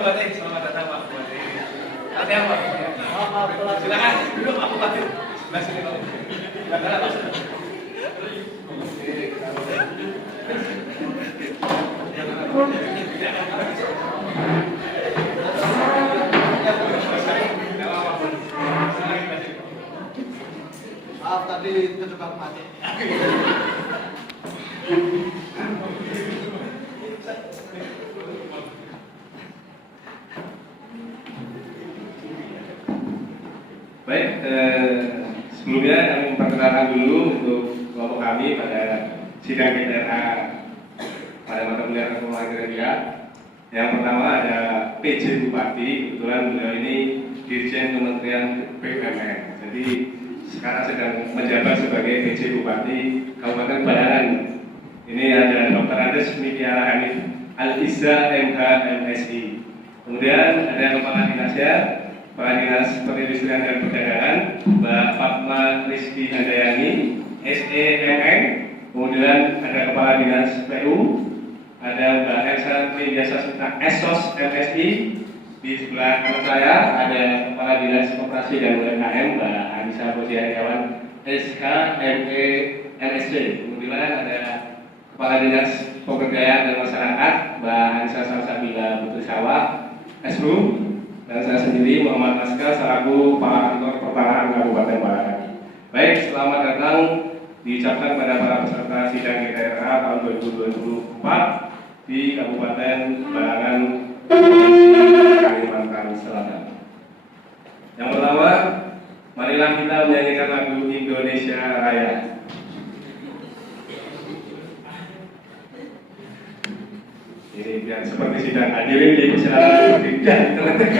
Bupati, selamat datang Pak Bupati. Nanti apa? Silakan duduk Pak Bupati. Sebelah sini Pak. Sebelah kanan Pak. Maaf tadi terjebak mati. Baik, sebelumnya kami memperkenalkan dulu untuk kelompok kami pada sidang GTRA pada mata kuliah Reformasi Agraria. Yang pertama ada PJ Bupati, kebetulan beliau ini Dirjen Kementerian BUMN. Jadi sekarang sedang menjabat sebagai PJ Bupati Kabupaten Balangan. Ini ada Dr. Andes Mitiara Hanif Al-Izza MH MSI. Kemudian ada Kepala Dinasnya, Kepala Dinas Perindustrian dan Perdagangan, Mbak Fatma Rizky Handayani, SEMN. Kemudian ada Kepala Dinas PU, ada Mbak Elsa Tridiasasmita Esos MSI. Di sebelah kanan saya ada Kepala Dinas Koperasi dan UMKM, Mbak Anissa Bosiariawan SKME MSC. Kemudian ada Kepala Dinas Pemberdayaan dan Masyarakat, Mbak Anissa Salsabila Putri Sawah SHU. Dan saya sendiri Muhammad Aska selaku Kepala Kantor Pertanahan Kabupaten Balangan. Baik, selamat datang diucapkan pada para peserta sidang GTRA tahun 2024 di Kabupaten Balangan, Kalimantan Selatan. Yang pertama, marilah kita menyanyikan lagu Indonesia Raya. Ini biar seperti sidang hadirin di persidangan tidak terletak.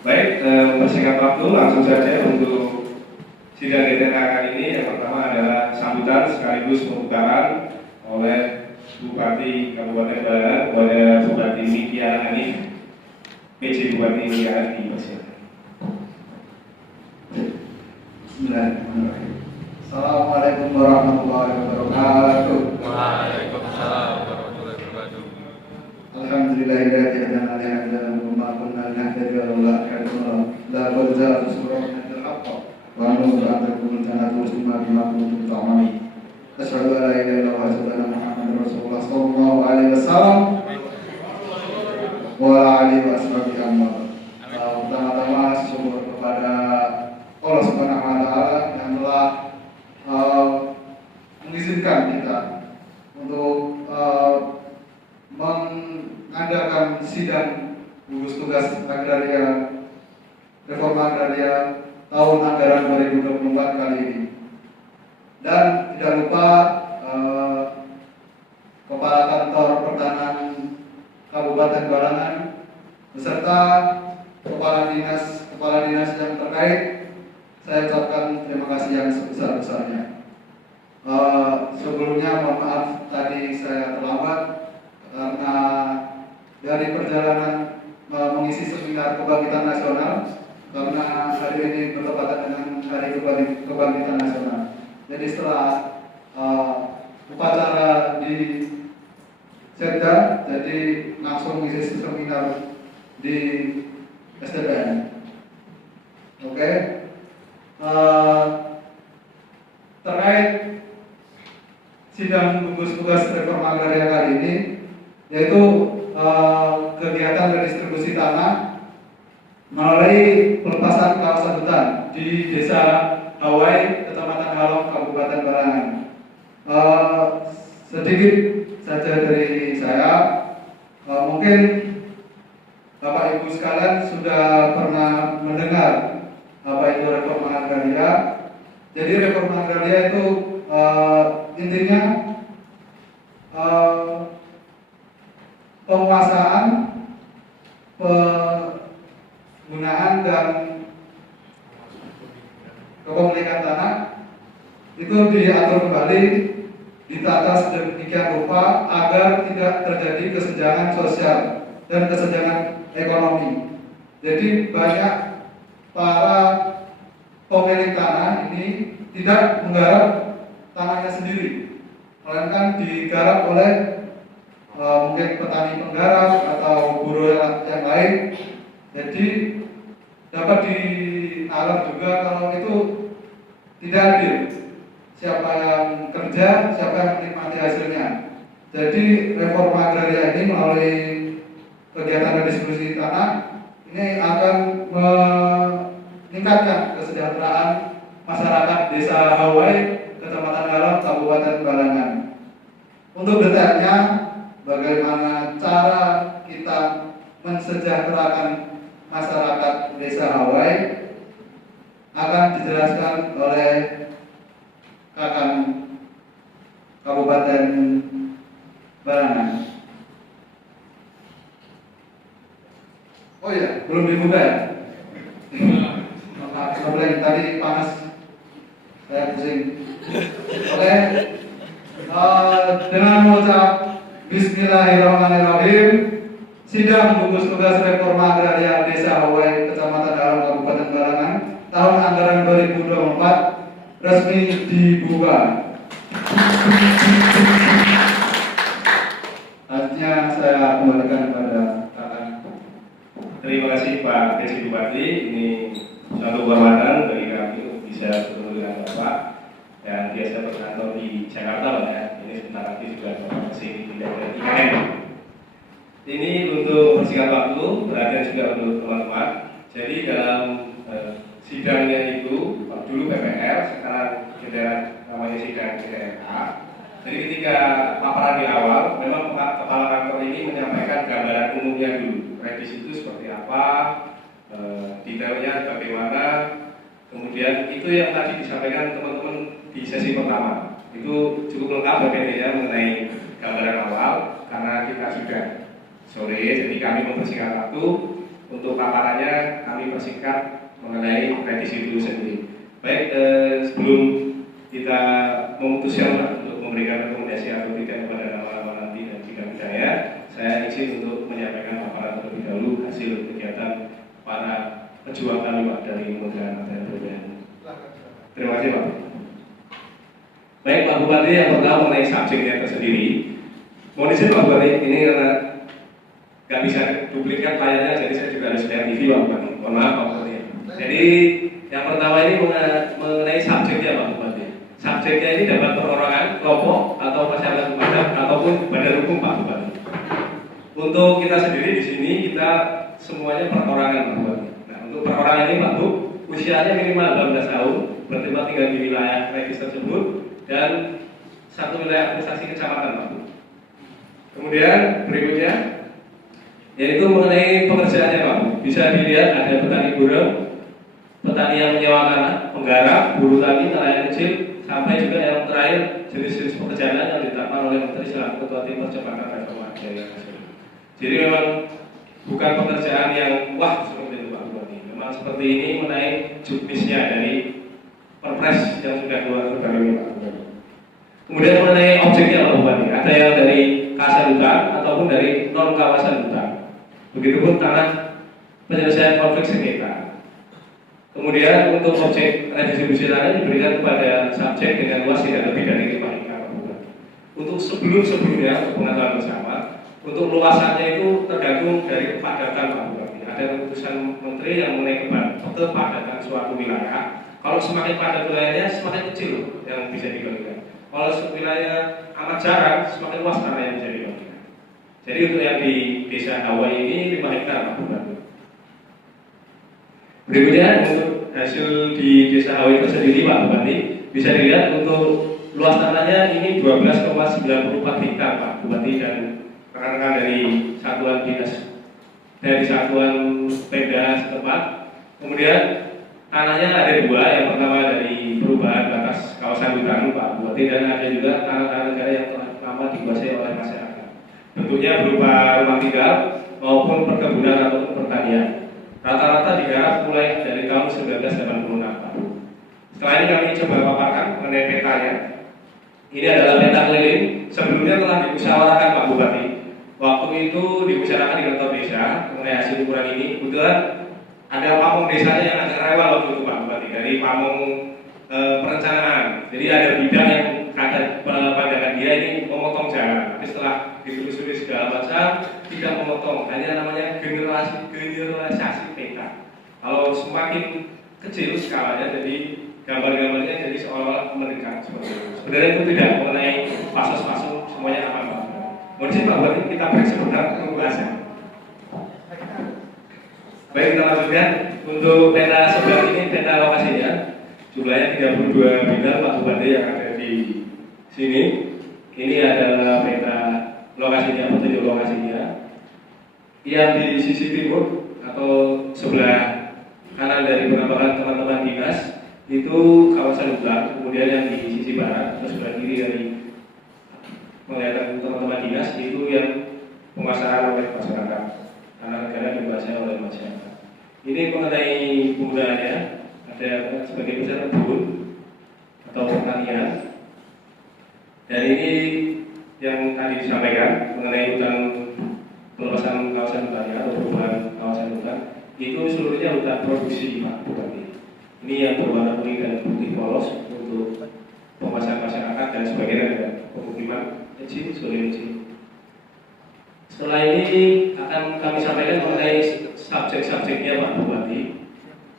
Baik, persingkat waktu langsung saja untuk sidang GTRA kali ini. Yang pertama adalah sambutan sekaligus pemutaran oleh Bupati Kabupaten Balangan kepada Bupati Mitiara Hanif, PJ Bupati Mitiara Hanif. Bismillahirrahmanirrahim. Assalamualaikum warahmatullahi wabarakatuh. Waalaikumsalam warahmatullahi wabarakatuh. Alhamdulillahilladzi hadana li hadza wa ma kunna linahtadiya laula an hadana la qadza surah al-haqq wa nuru an takun jannatu bima kuntum ta'malun. Asyhadu an la ilaha illallah wa asyhadu anna Muhammadan Muhammad Rasulullah sallallahu alaihi wasallam wa ala alihi washabihi amma. Pertama-tama syukur kepada Allah Subhanahu wa taala yang telah mengizinkan kita untuk mengadakan sidang gugus tugas agraria reforma agraria tahun anggaran 2024 kali ini. Dan tidak lupa Kepala Kantor Pertanahan Kabupaten Barangan beserta kepala dinas yang terkait, saya ucapkan terima kasih yang sebesar-besarnya. Sebelumnya mohon maaf tadi saya terlambat karena dari perjalanan mengisi seminar kebangkitan nasional, karena hari ini bertepatan dengan hari kebangkitan nasional. Jadi setelah upacara di Setda, jadi langsung mengisi seminar di SDPN. Oke. Terkait sidang gugus tugas reforma agraria kali ini, yaitu kegiatan redistribusi tanah melalui pelepasan kawasan hutan di Desa Hawai, Kecamatan Halong, Kabupaten Barangan. Sedikit saja dari saya, mungkin Bapak Ibu sekalian sudah pernah mendengar apa itu reforma agraria. Jadi reforma agraria itu intinya penguasaan, penggunaan dan kepemilikan tanah itu diatur kembali, ditata sedemikian rupa agar tidak terjadi kesenjangan sosial dan kesenjangan ekonomi. Jadi banyak para pemilik tanah ini tidak menggarap tanahnya sendiri, melainkan digarap oleh mungkin petani penggarap atau buruh yang lain. Jadi dapat dinalar juga kalau itu tidak adil, siapa yang kerja, siapa yang menikmati hasilnya. Jadi reforma agraria ini melalui kegiatan redistribusi tanah ini akan meningkatkan kesejahteraan masyarakat Desa Hawai, Kecamatan Halong, Kabupaten Barangan. Untuk detailnya, bagaimana cara kita mensejahterakan masyarakat Desa Hawai akan dijelaskan oleh Kakang Kabupaten Barangan. Oh iya, belum dibuka ya? Maaf, tadi panas, saya pusing. Oke, dengan mengucap Bismillahirrahmanirrahim, sidang gugus tugas reforma agraria Desa Hawai, Kecamatan Halong, Kabupaten Barangan, tahun anggaran 2024 resmi dibuka. Selanjutnya saya kembalikan kepada Kakak. Terima kasih Pak Desi Bupati. Ini suatu kehormatan bagi kami untuk bisa bertemu dengan Bapak yang biasa berkantor di Jakarta, Pak ya. Ini sebentar lagi juga Bapak kesini tidak dari IKN. Ini untuk persingkat waktu, perhatian juga untuk teman-teman. Jadi dalam sidangnya itu dulu PPR, sekarang kita namanya sidang DRA. Jadi ketika paparan di awal, memang kepala kantor ini menyampaikan gambaran umumnya dulu. Prediksi itu seperti apa, detailnya bagaimana, kemudian itu yang tadi disampaikan teman-teman di sesi pertama. Itu cukup lengkap ya mengenai gambaran awal, karena kita sudah sore, jadi kami mempersingkat waktu. Untuk paparannya kami persingkat mengenai prediksi itu sendiri. Baik, sebelum kita memutuskan untuk memberikan rekomendasi atau tidak kepada nama-nama nanti dan bidang-bidangnya, saya izin untuk menyampaikan paparan terlebih dahulu hasil kegiatan para pejuang kami Pak dari Kementerian Pertanian. Terima kasih Pak. Baik Pak Bupati, yang pertama mengenai subjeknya tersendiri. Mohon izin Pak Bupati, ini karena nggak bisa duplikat layarnya, jadi saya juga harus lihat TV Pak Bupati. Mohon maaf Pak Bupati. Jadi yang pertama ini mengenai subjeknya Pak Bupati. Subjeknya ini dapat perorangan, kelompok atau masyarakat padat ataupun maupun badan hukum Pak Bupati. Untuk kita sendiri di sini kita semuanya perorangan Pak Bupati. Nah, untuk perorangan ini Pak Bu, usianya minimal 18 tahun, bertempat tinggal di wilayah regis tersebut dan satu wilayah administrasi kecamatan Pak Bu. Kemudian berikutnya yaitu mengenai pekerjaannya Pak Bu. Bisa dilihat ada petani gurem, petani yang menyewa tanah, penggarap, buruh tani, nelayan kecil, sampai juga yang terakhir jenis-jenis pekerjaan yang ditetapkan oleh Menteri selaku Ketua Tim Percepatan Reforma Agraria Nasional. Jadi memang bukan pekerjaan yang wah seperti itu Pak Bupati. Memang seperti ini menaik juknisnya dari Perpres yang sudah keluar dari Pak Bupati. Kemudian mengenai objeknya Pak Bupati, ada yang dari kawasan hutan ataupun dari non kawasan hutan. Begitupun tanah penyelesaian konflik sengketa. Kemudian untuk objek redistribusi tanah diberikan kepada subjek dengan luas tidak lebih dari 5 hektar. Untuk sebelumnya untuk pengetahuan bersama, untuk luasannya itu tergantung dari kepadatan Pak Bupati. Ada keputusan Menteri yang mengenai kepadatan suatu wilayah. Kalau semakin padat wilayahnya, semakin kecil yang bisa dikalikan. Kalau wilayah amat jarang, semakin luas tanah yang bisa dikalikan. Jadi untuk yang di Desa Hawaii ini 5 hektar Pak Bupati. Berikutnya untuk hasil di Desa Hawaii itu sendiri Pak Bupati, bisa dilihat untuk luas tanahnya ini 12,94 hektar Pak Bupati dan rekan-rekan dari satuan dinas dari satuan Pemda setempat. Kemudian tanahnya ada 2, yang pertama dari perubahan batas kawasan hutan Pak Bupati dan ada juga tanah-tanah negara yang telah lama dikuasai oleh masyarakat. Bentuknya berupa rumah tinggal maupun perkebunan ataupun pertanian. Rata-rata digarap mulai dari tahun 1986 Pak. Setelah ini kami coba paparkan mengenai petanya. Ini adalah peta keliling. Sebelumnya telah dimusyawarahkan Pak Bupati. Waktu itu dibicarakan di kantor desa mengenai hasil ukuran ini. Kebetulan ada pamong desanya yang agak rewel waktu itu Pak Bupati dari pamong perencanaan. Jadi ada bidang yang kata pandangan dia ini memotong jalan. Tapi setelah ditelusuri segala macam tidak memotong, hanya namanya generalisasi peta. Kalau semakin kecil skalanya, jadi gambar-gambarnya jadi seolah-olah mendekat seperti itu. Sebenarnya itu tidak mengenai fase-fase semuanya aman Pak. Mohon izin Pak Bupati, kita break sebentar untuk pembahasan. Baik, kita lanjutkan. Untuk peta sebelah ini peta lokasinya, jumlahnya 32 bidang Pak Bupati yang ada di sini. Ini adalah peta lokasinya, petunjuk lokasinya. Yang di sisi timur atau sebelah kanan dari penampakan teman-teman dinas itu kawasan hutan. Kemudian yang di sisi barat atau sebelah kiri dari penglihatan teman-teman dinas itu yang penguasaan oleh masyarakat, tanah negara dikuasai oleh masyarakat. Ini mengenai penggunaannya, ada sebagai besar kebun atau pertanian. Dan ini yang tadi disampaikan mengenai hutan pelepasan kawasan hutannya atau perubahan kawasan hutan itu seluruhnya hutan produksi Pak Bupati. Ini yang berwarna kuning dan putih polos untuk pemasangan masyarakat dan sebagainya ada pemukiman kecil, kecil. Setelah ini akan kami sampaikan mengenai subjek-subjeknya Pak Bupati.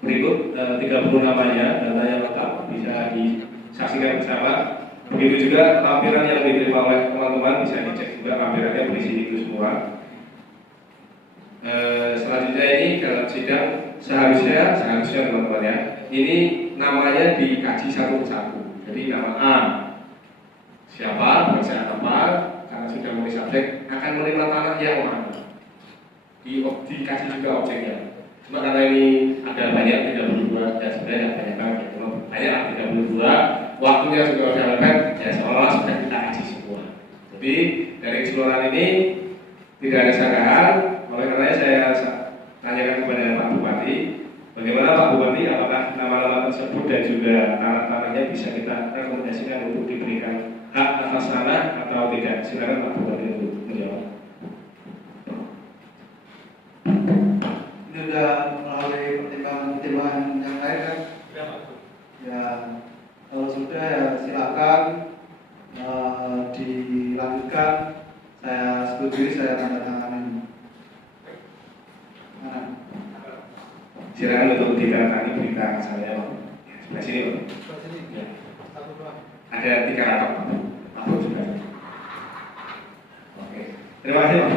Berikut 30 namanya, data yang lengkap bisa disaksikan bersama. Begitu juga lampiran yang diterima oleh teman-teman bisa dicek juga lampirannya berisi itu semua. Selanjutnya ini dalam sidang seharusnya teman-teman ya, ini namanya dikaji satu persatu. Jadi nama A siapa, pekerjaan apa, karena sudah mulai subjek akan menerima tanah yang mana. Dikaji juga objeknya. Cuma karena ini ada banyak 32 dan sebenarnya banyak banget, banyak 32. Waktunya juga sudah mepet, ya seolah-olah sudah kita kaji semua. Jadi dari keseluruhan ini tidak ada sanggahan. Oleh karena saya tanyakan kepada Pak Bupati, bagaimana Pak Bupati, apakah nama-nama tersebut dan juga tanah-tanahnya bisa kita rekomendasikan untuk diberikan hak atas tanah atau tidak? Silakan Pak Bupati untuk menjawab. Ini sudah melalui pertimbangan yang lain kan? Ya Pak. Ya, kalau sudah ya silakan dilanjutkan. Saya setuju, saya tanda tangan. Silakan untuk ditandatangani berita saya Pak. Sebelah sini Pak. Ya. Ada 3 rapat Pak juga. Terima kasih Pak.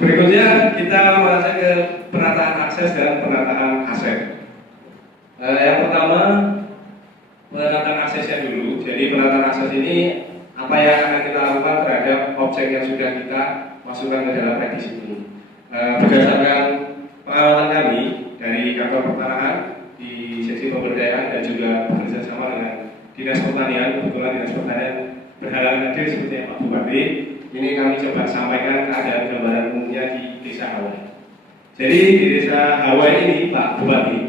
Berikutnya kita masuk ke penataan akses dan penataan aset. Yang pertama penataan aksesnya dulu. Jadi penataan akses ini apa yang akan kita lakukan terhadap objek yang sudah kita masukkan ke dalam prediksi ini. Berdasarkan pengalaman kami dari kantor pertanahan di seksi pemberdayaan dan juga bekerja sama dengan Dinas Pertanian, kebetulan Dinas Pertanian berhalangan hadir seperti Pak Bupati. Ini kami coba sampaikan keadaan gambaran umumnya di Desa Hawai. Jadi di Desa Hawai ini Pak Bupati,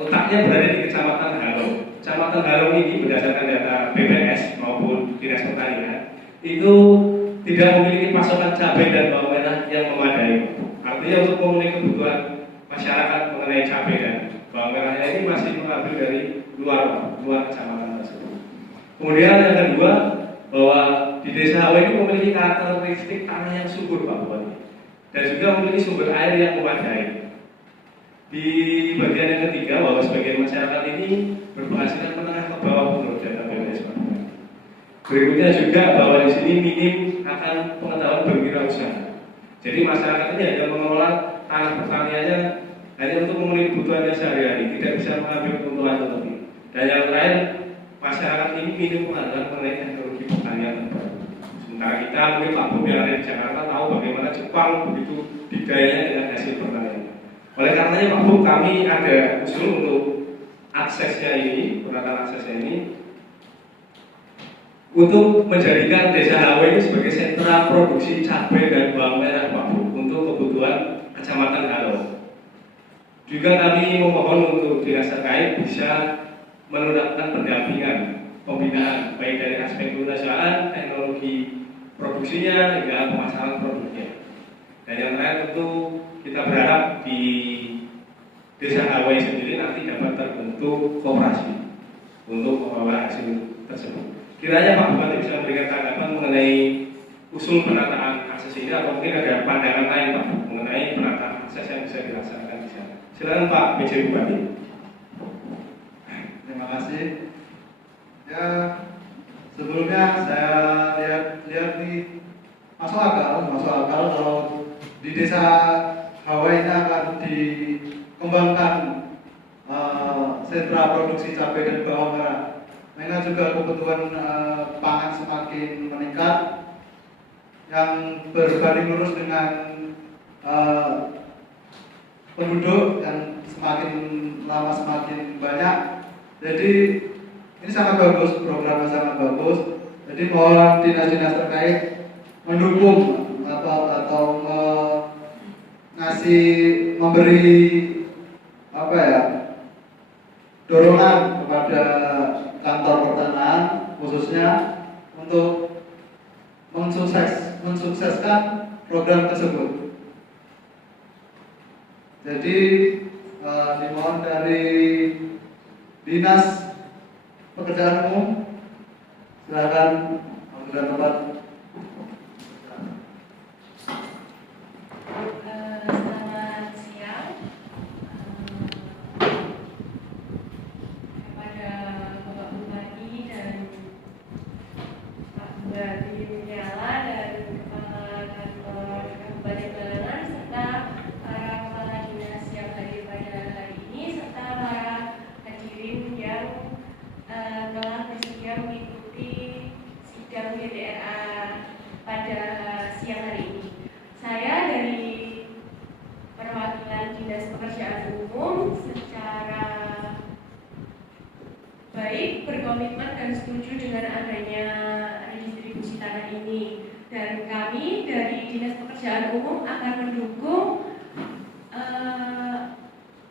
letaknya berada di Kecamatan Halong. Kecamatan Halong ini berdasarkan data BPS maupun Dinas Pertanian itu tidak memiliki pasokan cabai dan bawang merah yang memadai. Artinya untuk memenuhi kebutuhan masyarakat mengenai cabai dan bawang merahnya ini masih mengambil dari luar kecamatan tersebut. Kemudian yang kedua, bahwa di Desa Hawai ini memiliki karakteristik tanah yang subur Pak Bupati, dan juga memiliki sumber air yang memadai. Di bagian yang ketiga, bahwa sebagian masyarakat ini berpenghasilan menengah ke bawah menurut data BPS Pak Bupati. Berikutnya juga bahwa di sini minim akan pengetahuan berwirausaha. Jadi masyarakat ini hanya mengelola tanah pertaniannya hanya untuk memenuhi kebutuhannya sehari-hari, tidak bisa mengambil keuntungan terlebih. Dan yang terakhir, masyarakat ini minim pengetahuan mengenai teknologi pertanian terbaru. Sementara kita mungkin Pak Bob yang ada di Jakarta tahu bagaimana Jepang begitu didayanya dengan hasil pertanian. Oleh karenanya Pak Bob, kami ada usul untuk aksesnya ini, penataan aksesnya ini, untuk menjadikan Desa Hawai ini sebagai sentra produksi cabai dan bawang merah Pak Bob untuk kebutuhan Kecamatan Halong. Juga kami memohon untuk dinas terkait bisa menetapkan pendampingan pembinaan baik dari aspek perusahaan, teknologi produksinya hingga pemasaran produknya. Dan yang terakhir tentu kita berharap di Desa Hawai sendiri nanti dapat terbentuk koperasi untuk mengelola hasil tersebut. Kiranya Pak Bupati bisa memberikan tanggapan mengenai usul penataan akses ini, atau mungkin ada pandangan lain Pak mengenai penataan akses yang bisa dilaksanakan di sana. Silakan Pak PJ Bupati. Terima kasih. Ya, sebelumnya saya lihat nih masuk akal kalau di Desa Hawai ini akan dikembangkan sentra produksi cabai dan bawang merah. Mengingat juga kebutuhan pangan semakin meningkat, yang berbanding lurus dengan penduduk yang semakin lama semakin banyak. Jadi ini sangat bagus, programnya sangat bagus. Jadi mohon dinas-dinas terkait mendukung atau memberi dorongan kepada kantor pertanahan khususnya untuk mensukseskan program tersebut. Jadi dimohon dari Dinas Pekerjaan Umum, silakan sudah tempat. Selamat siang kepada Bapak Bupati dan Pak Bupati Nyala dan Kepala Kantor Kabupaten Balangan serta para kepala dinas yang hadir pada hari ini serta para hadirin yang telah bersedia mengikuti sidang GDRA pada siang hari ini. Saya dari perwakilan Dinas Pekerjaan Umum secara baik berkomitmen dan setuju dengan adanya redistribusi tanah ini, dan kami dari Dinas Pekerjaan Umum akan mendukung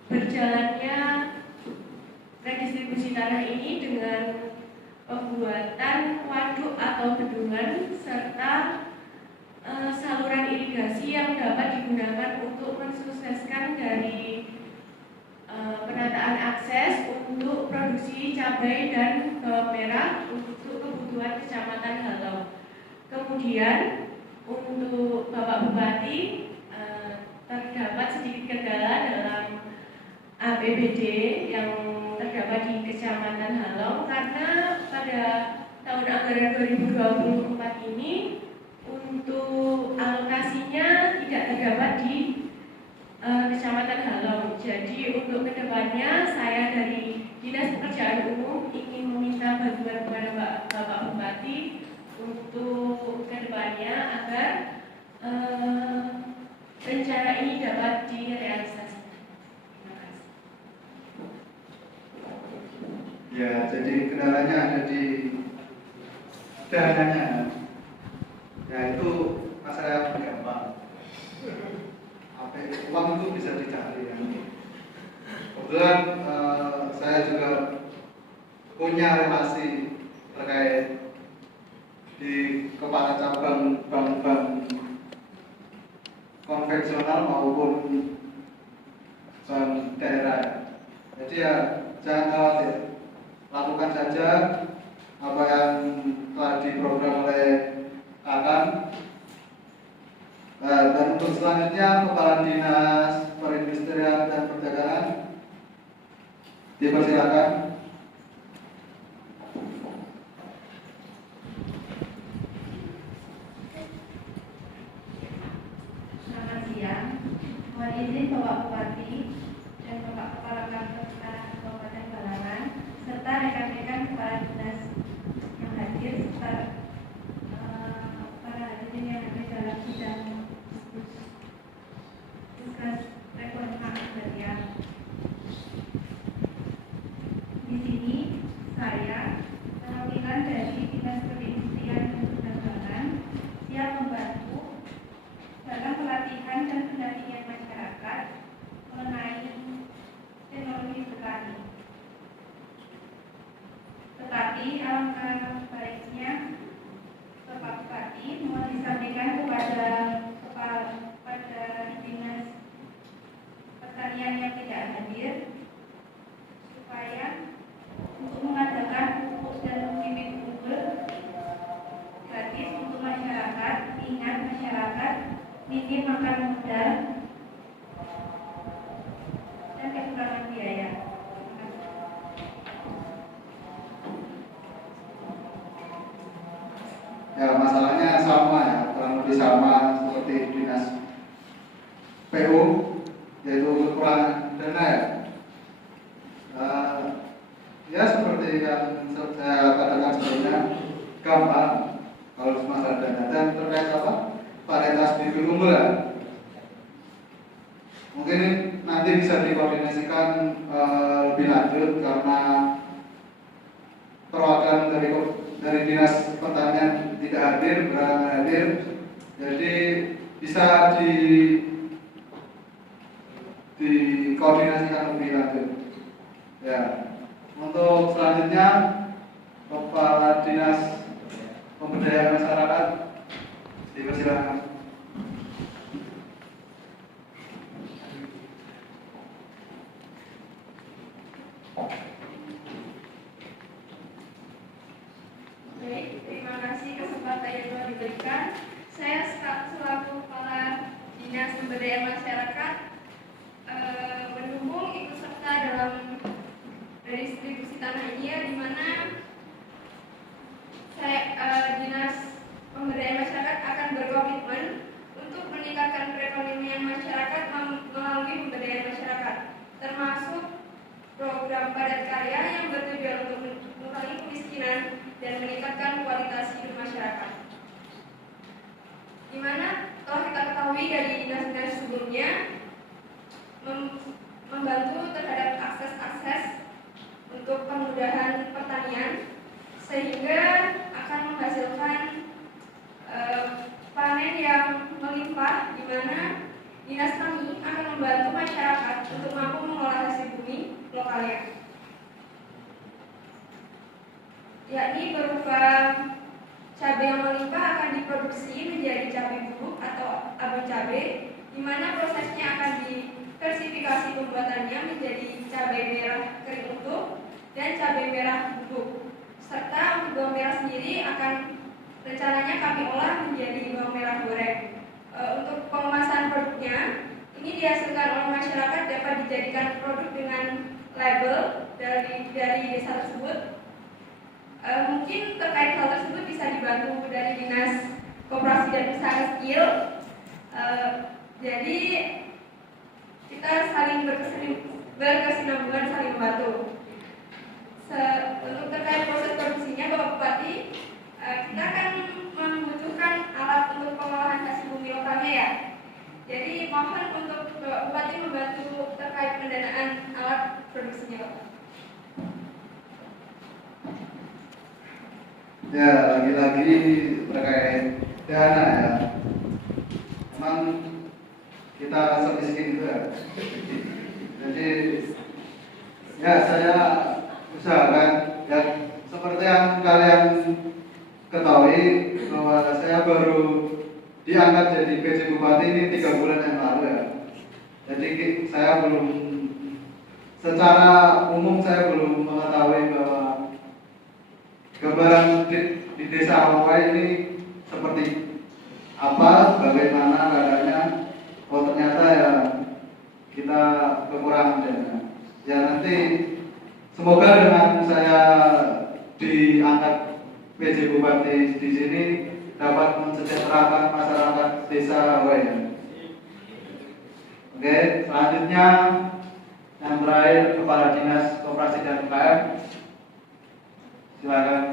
berjalannya redistribusi tanah ini dengan pembuatan waduk atau bendungan serta saluran irigasi yang dapat digunakan untuk mensukseskan dari penataan akses untuk produksi cabai dan bawang merah untuk kebutuhan Kecamatan Halong. Kemudian untuk Bapak Bupati terdapat sedikit kendala dalam APBD yang terdapat di Kecamatan Halong karena pada tahun anggaran 2024 ini Untuk alokasinya tidak terdapat di Kecamatan Halong. Jadi untuk kedepannya saya dari Dinas Pekerjaan Umum ingin meminta bantuan kepada Bapak Bupati untuk kedepannya agar rencana ini dapat direalisasikan. Terima kasih. Ya, jadi kendalanya ada di dananya. Ya itu masalah yang gampang. Uang itu bisa dicari ya. Kebetulan saya juga punya relasi terkait di kepala cabang bank-bank konvensional maupun bank daerah. Jadi ya jangan khawatir, lakukan saja apa yang telah diprogram oleh Akan. Dan untuk selanjutnya Kepala Dinas Perindustrian dan Perdagangan dipersilakan. Selamat siang. Mohon izin Bapak Bupati dan Bapak Kepala Kantor Pertanahan Kabupaten Balangan serta rekan-rekan kepala dinas yang hadir serta para hadirin yang ada dalam sidang tugas reforma agraria. Di sini saya perwakilan dari Dinas Perindustrian dan Perdagangan siap membantu dalam pelatihan dan pendampingan masyarakat mengenai teknologi bertani. Tetapi alangkah baiknya Bapak Bupati mohon disampaikan kepada Dinas Pertanian yang tidak hadir supaya untuk mengadakan pupuk dan bibit unggul gratis untuk masyarakat. Ingat masyarakat minim makan modal dan kekurangan biaya. Ya masalahnya sama ya, kurang lebih sama seperti dinas PU, yaitu kekurangan dana ya. Ya seperti yang saya katakan sebelumnya, gampang kalau masalah dana. Dan terkait apa? Varietas bibit unggul ya. Mungkin nanti bisa dikoordinasikan lebih lanjut karena perwakilan dari Dinas Pertanian tidak hadir, berhalangan hadir. Jadi bisa dikoordinasikan lebih lanjut. Ya. Untuk selanjutnya Kepala Dinas Pemberdayaan Masyarakat dipersilakan. Baik, terima kasih kesempatan yang telah diberikan. Saya selaku Kepala Dinas Pemberdayaan Masyarakat mendukung ikut serta dalam redistribusi tanah ini ya, di mana Dinas Pemberdayaan Masyarakat akan berkomitmen untuk meningkatkan perekonomian masyarakat melalui pemberdayaan masyarakat, termasuk program padat karya yang bertujuan untuk mengurangi kemiskinan dan meningkatkan kualitas hidup masyarakat. Di mana telah kita ketahui dari dinas-dinas sebelumnya membantu terhadap akses untuk kemudahan pertanian sehingga akan menghasilkan panen yang melimpah, di mana dinas kami akan membantu masyarakat untuk mampu mengolah hasil bumi lokalnya, yakni berupa cabai yang melimpah akan diproduksi menjadi cabai buruk atau abu cabai, di mana prosesnya akan diversifikasi pembuatannya menjadi cabai merah kering utuh dan cabai merah bubuk. Serta untuk bawang merah sendiri akan rencananya kami olah menjadi bawang merah goreng. Untuk pengemasan produknya, ini dihasilkan oleh masyarakat dapat dijadikan produk dengan label dari desa tersebut. Mungkin terkait hal tersebut bisa dibantu dari Dinas koperasi dan usaha kecil. Jadi kita saling berkesinambungan, saling membantu. Untuk terkait proses produksinya, Bapak Bupati, kita akan membutuhkan alat untuk pengolahan hasil bumi lokalnya ya. Jadi mohon untuk Bapak Bupati membantu terkait pendanaan alat produksinya, Bapak. Ya, lagi-lagi terkait dana ya. Memang kita semiskin itu ya. Jadi ya saya usahakan ya seperti yang kalian ketahui bahwa saya baru diangkat jadi PJ Bupati ini 3 bulan yang lalu ya. Jadi saya belum secara umum saya belum mengetahui bahwa gambaran di desa Hawai ini seperti apa, bagaimana keadaannya. Oh ternyata ya kita kekurangan dana. Ya nanti semoga dengan saya diangkat PJ Bupati di sini dapat mensejahterakan masyarakat desa Hawai. Oke, selanjutnya yang terakhir Kepala Dinas Koperasi dan UKM. Silakan.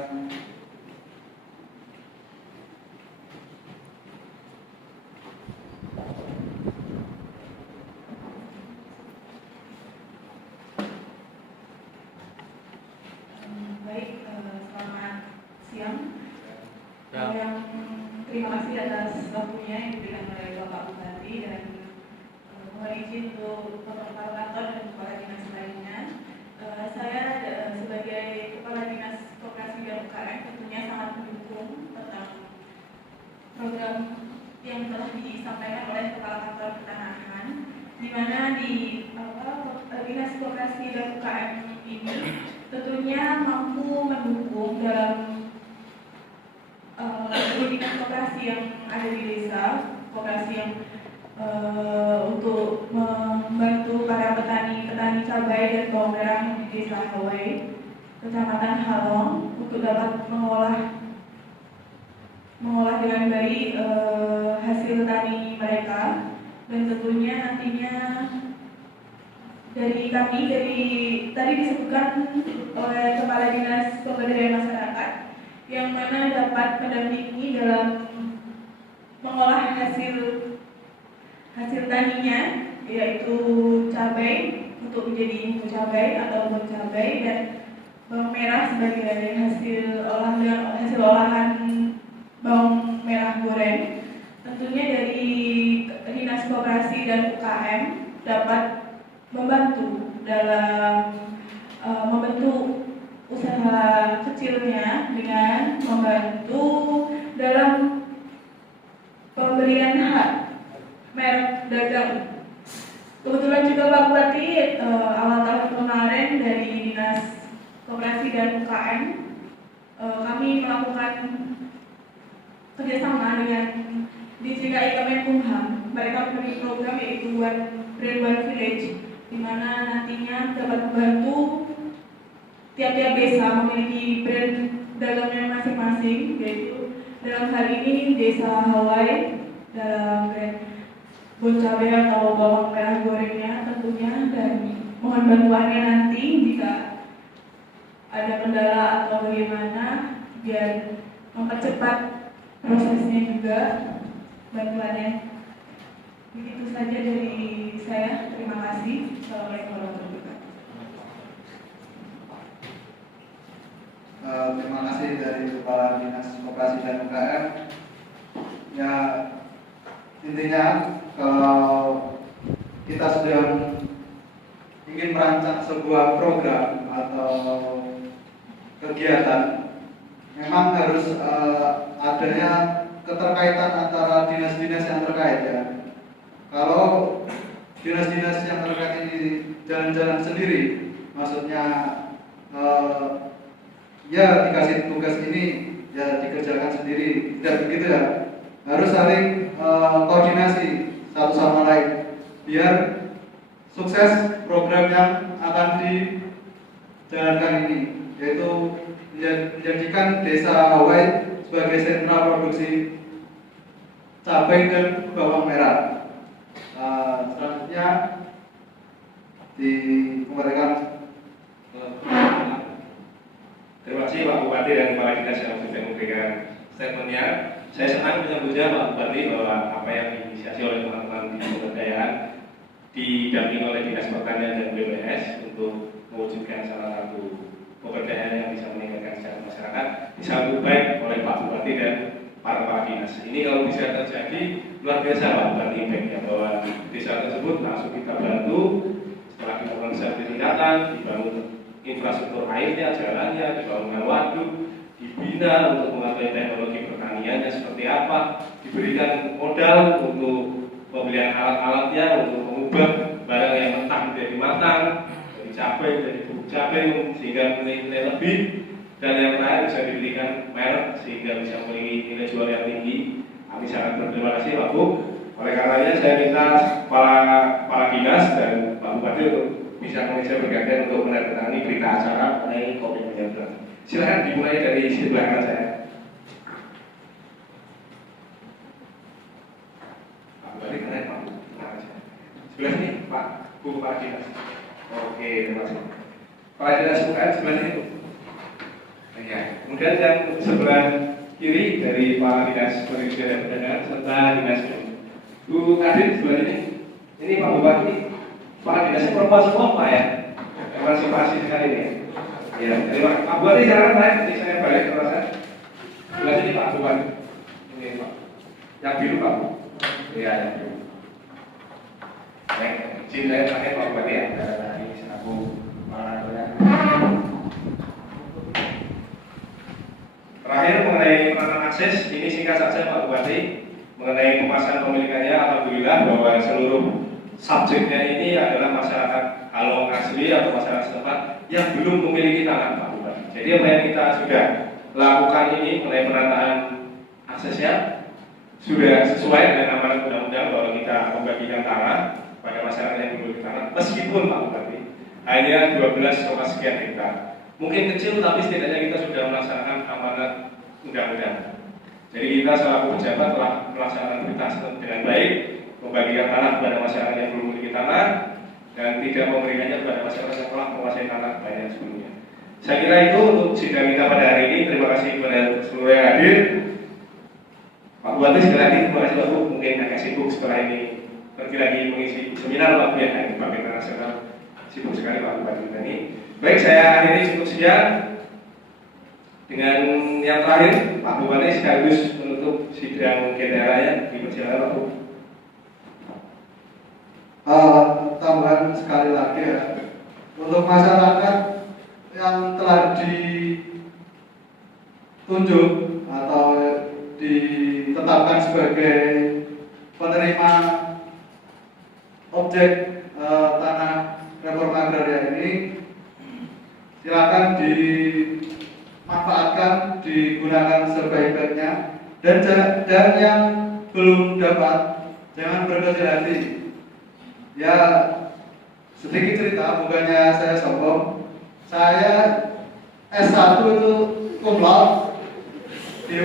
Baik, selamat siang. Yang terima kasih atas waktunya yang diberikan oleh Bapak Bupati dan mohon izin untuk kepala kantor dan kepala dinas lainnya. Saya sebagai kepala dinas koperasi dan UKM tentunya sangat mendukung tentang program yang telah disampaikan oleh kepala kantor pertanahan, di mana di dinas koperasi dan UKM ini tentunya mampu mendukung dalam dinas koperasi yang ada di desa, koperasi yang untuk membantu para petani cabai dan bawang merah yang di desa Hawai, Kecamatan Halong, untuk dapat mengolah dengan baik hasil tani mereka. Dan tentunya nantinya dari tadi disebutkan oleh Kepala Dinas Pemberdayaan Masyarakat yang mana dapat mendampingi dalam mengolah hasil taninya, yaitu cabai untuk menjadi bumbu cabai atau bawang cabai dan bawang merah sebagai hasil olahan bawang merah goreng. Tentunya dari Dinas Koperasi dan UKM dapat membantu dalam membentuk usaha kecilnya dengan membantu dalam pemberian hak merek dagang. Kebetulan juga Pak Bupati awal tahun kemarin dari Dinas Koperasi dan UKM kami melakukan kerjasama dengan DJKI Kemenkumham. Mereka memiliki program yaitu Brand One Village, di mana nantinya dapat membantu tiap-tiap desa memiliki brand dagangnya masing-masing, yaitu dalam hal ini desa Hawai dalam brand bawang cabai atau bawang merah gorengnya tentunya, dan mohon bantuannya nanti jika ada kendala atau bagaimana biar mempercepat prosesnya juga bantuannya. Begitu saja dari saya. Terima kasih. Assalamualaikum warahmatullahi wabarakatuh. Terima kasih dari Kepala Dinas Koperasi dan UKM. Ya, intinya kalau kita sedang ingin merancang sebuah program atau kegiatan, memang harus adanya keterkaitan antara dinas-dinas yang terkait ya. Kalau dinas-dinas yang terkait ini jalan-jalan sendiri, maksudnya ya dikasih tugas ini ya dikerjakan sendiri, tidak begitu ya. Harus saling koordinasi satu sama lain biar sukses program yang akan dijalankan ini, yaitu menjadikan desa Hawai sebagai sentra produksi cabai dan bawang merah. Selanjutnya dikembalikan ke Terima kasih Pak Bupati dan Kepala Dinas yang sudah memberikan statementnya. Saya senang menyambutnya Pak Bupati bahwa apa yang diinisiasi oleh teman-teman di pemberdayaan didampingi oleh Dinas Pertanian dan BPS untuk mewujudkan salah satu pemberdayaan yang bisa meningkatkan kesejahteraan masyarakat disambut baik oleh Pak Bupati dan para kepala dinas. Ini kalau bisa terjadi luar biasa Pak Bupati impactnya, bahwa desa tersebut langsung kita bantu setelah dibangun sertifikatan, dibangun infrastruktur airnya, jalannya, dibangun waduk, dibina untuk mengatur teknologi pertaniannya seperti apa, diberikan modal untuk pembelian alat-alatnya untuk mengubah barang yang mentah menjadi matang, dari cabai menjadi bubuk cabai sehingga nilai lebih, dan yang lain bisa diberikan merek sehingga bisa memiliki nilai jual yang tinggi. Kami sangat berterima kasih Pak Bu. Oleh karenanya saya minta kepala dinas dan Pak Bupati untuk bisa menginisiasi bergantian untuk menandatangani berita acara mengenai COVID-19. Silakan dimulai dari sebelah kanan saya. Pak Bupati keren Pak Bu. Sebelah sini Pak Bu Kepala Dinas. Oke, terima kasih. Kepala Dinas UKM sebelah sini Bu. Ya. Kemudian yang sebelah kiri dari Pak Dinas Perindustrian dan Perdagangan serta Dinas Bu Kadin sebelah ini Pak Bupati. Pak Dinasnya perempuan semua Pak ya. Emansipasi sekali ini. Ya, terima kasih. Pak Bupati silakan naik, nanti saya balik ke rasa. Sebelah sini Pak Bupati. Ini Pak. Yang biru Pak. Iya, yang biru. Baik, izin saya terakhir Pak Bupati ya. Dari selaku Malaysia. Terakhir mengenai peranan akses, ini singkat saja Pak Bupati. Mengenai pemasaran pemilikannya, alhamdulillah bahwa seluruh subjeknya ini adalah masyarakat Halong asli atau masyarakat setempat yang belum memiliki tanah Pak Bupati. Jadi apa yang kita sudah lakukan ini mengenai penataan aksesnya sudah sesuai dengan amanat undang-undang bahwa kita membagikan tanah pada masyarakat yang belum memiliki tanah, meskipun Pak Bupati hanya 12, sekian hektar. Mungkin kecil tapi setidaknya kita sudah melaksanakan amanat undang-undang. Jadi kita selaku pejabat telah melaksanakan perintah dengan baik, membagikan tanah kepada masyarakat yang belum memiliki tanah dan tidak memberikannya kepada masyarakat yang telah menguasai tanah banyak sebelumnya. Saya kira itu untuk sidang kita pada hari ini. Terima kasih kepada seluruh yang hadir. Pak Bupati sekali lagi terima kasih Pak Bu. Mungkin agak sibuk setelah ini pergi lagi mengisi seminar Pak Bu yang di Bank Internasional. Sibuk sekali Pak Bupati ini. Baik, saya akhiri cukup sekian. Dengan yang terakhir, Pak Bupati sekaligus menutup sidang GTRA ya. Dipersilakan Pak Bu. Tambahan sekali lagi ya, untuk masyarakat yang telah ditunjuk atau ditetapkan sebagai penerima objek tanah reforma agraria ini, silakan dimanfaatkan, digunakan sebaik-baiknya, dan yang belum dapat jangan berkecil hati. Ya, sedikit cerita, bukannya saya sombong. Saya S1 itu cum laude di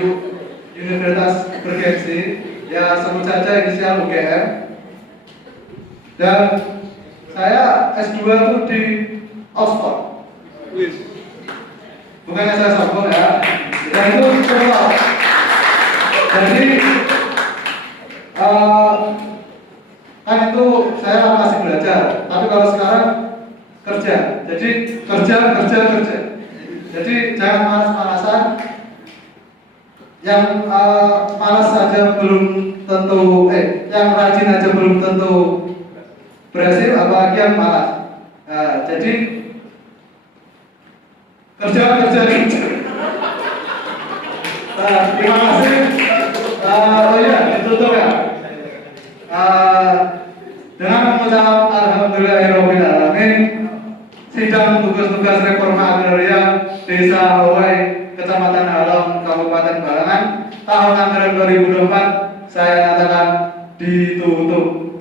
Universitas Bergengsi, ya sebut saja inisial UGM. Dan saya S2 itu di Oxford. Bukannya saya sombong ya. Dan itu cum laude. Jadi kan itu saya masih belajar, tapi kalau sekarang kerja, jadi kerja. Jadi jangan malas-malasan. Yang malas saja belum tentu, yang rajin aja belum tentu berhasil, apalagi yang malas. Jadi kerja. Terima kasih. Oh iya, ditutup ya. Dengan mengucap alhamdulillahirobbilalamin, sidang tugas-tugas reforma agraria Desa Hawai, Kecamatan Halong, Kabupaten Balangan tahun anggaran 2024 saya nyatakan ditutup.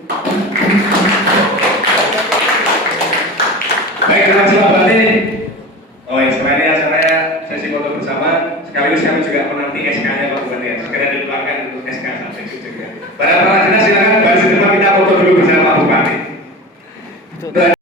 Baik, terima kasih Pak Bupati. Oh ya, setelah ini acaranya sesi foto bersama. Sekaligus kami juga menanti SK-nya Pak Bupati. Segera dikeluarkan untuk SK sampai juga. Para perajin silakan baris depan kita foto dulu bersama Pak Bupati.